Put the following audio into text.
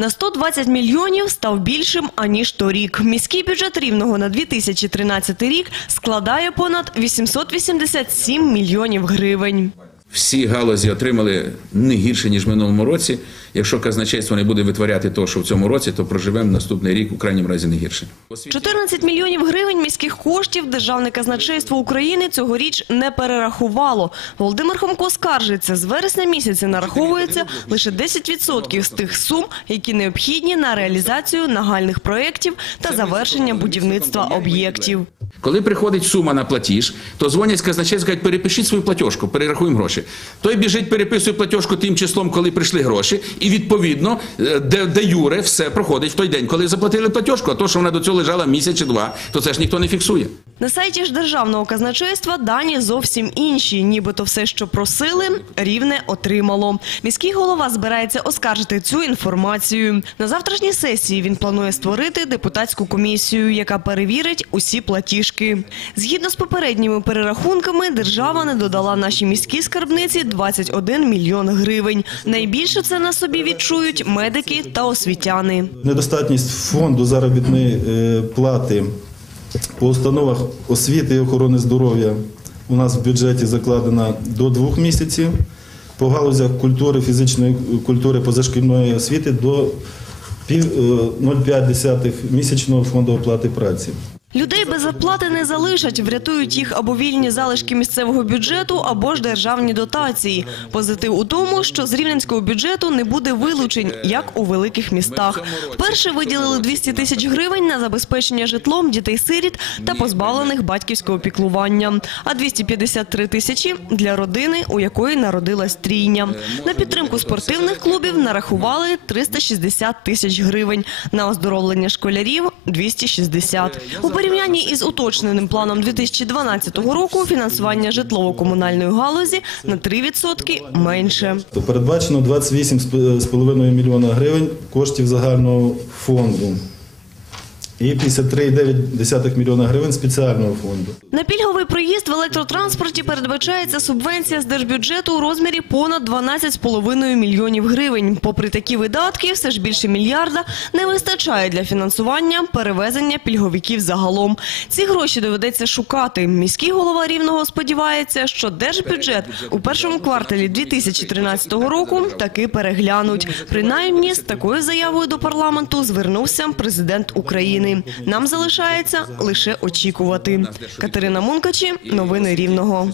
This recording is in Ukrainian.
На 120 мільйонів став більшим, аніж торік. Міський бюджет Рівного на 2013 рік складає понад 887 мільйонів гривень. Всі галузі отримали не гірше, ніж в минулому році. Якщо казначейство не буде витворяти того, що в цьому році, то проживемо наступний рік у крайньому разі не гірше. 14 мільйонів гривень міських коштів Державне казначейство України цьогоріч не перерахувало. Володимир Хомко скаржиться, з вересня місяця нараховується лише 10% з тих сум, які необхідні на реалізацію нагальних проєктів та завершення будівництва об'єктів. Коли приходить сума на платіж, то дзвонять з кажуть, перепишіть свою платіжку, перерахуємо гроші. Той біжить, переписує платіжку тим числом, коли прийшли гроші, і відповідно, е, де, де юре все проходить в той день, коли заплатили платіжку, а то, що вона до цього лежала місяць чи два, то це ж ніхто не фіксує. На сайті ж Державного казначейства дані зовсім інші. Нібито все, що просили, рівне отримало. Міський голова збирається оскаржити цю інформацію. На завтрашній сесії він планує створити депутатську комісію, яка перевірить усі платіжки. Згідно з попередніми перерахунками, держава не додала нашій міській скарбниці 21 мільйон гривень. Найбільше це на собі відчують медики та освітяни. Недостатність фонду заробітної е, плати по установах освіти і охорони здоров'я у нас в бюджеті закладено до двох місяців. По галузях культури, фізичної культури, позашкільної освіти до е, 0,5 місячного фонду оплати праці. Людей без зарплати не залишать, врятують їх або вільні залишки місцевого бюджету, або ж державні дотації. Позитив у тому, що з рівненського бюджету не буде вилучень, як у великих містах. Вперше виділили 200 тисяч гривень на забезпечення житлом дітей-сиріт та позбавлених батьківського піклування, а 253 тисячі для родини, у якої народилась трійня. На підтримку спортивних клубів нарахували 360 тисяч гривень, на оздоровлення школярів – 260. У порівнянні із уточненим планом 2012 року фінансування житлово-комунальної галузі на 3% менше. Передбачено 28,5 мільйона гривень коштів загального фонду і 53,9 мільйона гривень спеціального фонду. На пільговий проїзд в електротранспорті передбачається субвенція з держбюджету у розмірі понад 12,5 мільйонів гривень. Попри такі видатки, все ж більше мільярда не вистачає для фінансування перевезення пільговиків загалом. Ці гроші доведеться шукати. Міський голова Рівного сподівається, що держбюджет у першому кварталі 2013 року таки переглянуть. Принаймні, з такою заявою до парламенту звернувся президент України. Нам залишається лише очікувати. Катерина Мункачі, новини Рівного.